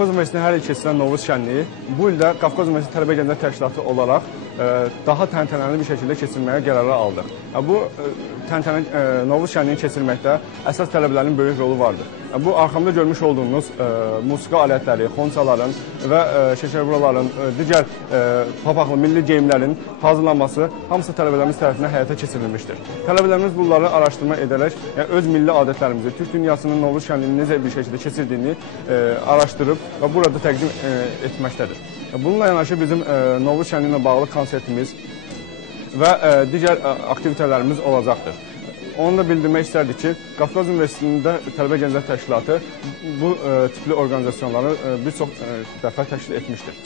Qafqaz Universitetinin hər il keçirilən Novruz şənliyi bu il də Qafqaz Universiteti Tələbə Gənclər Təşkilatı olaraq daha təntənəli bir şəkildə keçirməyə qərarı aldıq. Bu Novruz şənliyini keçirməkdə əsas tələbələrin böyük rolu vardır. Bu arxamda görmüş olduğunuz musiqi alətləri, xonçaların və şəkərburaların, digər papaqlı milli geyimlərin hazırlanması hamısı tələbələrimiz tərəfindən həyata keçirilmişdir. Tələbələrimiz bunları araşdırma edərək öz milli adətlərimizi, Türk dünyasının Novruz şənliyini necə bir şəkildə keçirdiyini araşdırıb və burada təqdim etməkdədir. Bununla yanaşı bizim Novruz şənliyi ilə bağlı konsertimiz və digər aktivitələrimiz olacaqdır. Onu da bildirmək istərdik ki, Qafqaz Universitetində Tələbə Gənclər Təşkilatı bu tipli orqanizasiyonları bir çox dəfə təşkil etmişdir.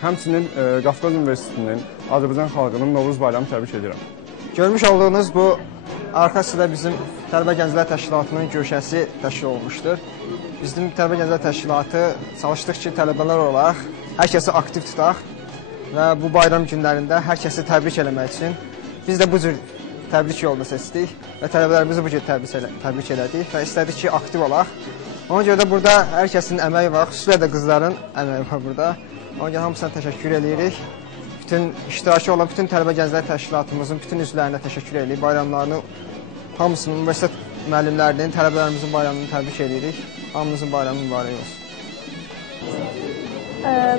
Həmçinin Qafqaz Universitetinin, Azərbaycan xalqının Novruz bayramını təbrik edirəm. Görmüş olduğunuz bu arxasında bizim Tələbə Gənclər Təşkilatının görüşəsi təşkil olunmuşdur. Bizim Tələbə Gənclər Təşkilatı çalışdıq ki, tələbələr olaraq hər kəsi aktiv tutaq və bu bayram günlərində hər kəsi təbrik eləmək üçün biz də bu cür təbrik yolunu seçdik və tələbələrimizi bu cür təbrik elədik və istədik ki, aktiv olaq. Ona görə də burada hər kəsin əməyi var, xüsusilə də qızların əməyi var burada. Ona görə hamısına təşəkkür edirik. Bütün iştirakı olan bütün Tələbə Gənclər Təşkilatımızın bütün üzvlərinə təşəkkür edirik. Bayramlarını hamısının, universitet müəllimlərinin, tələbələrimizin bayramını təbrik edirik. Hamımızın bayramı mübarək olsun.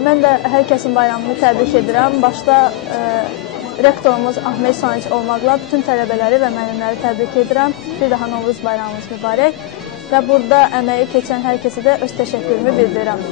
Mən də hər kəsin bayramını təbrik edirəm. Başda rektorumuz Ahmet Sanic olmaqla bütün tələbələri və müəllimləri təbrik edirəm. Bir daha Novruz bayramımız mübarək və burada əməyi keçən hər kəsə də öz təşəkkürümü bildirirəm.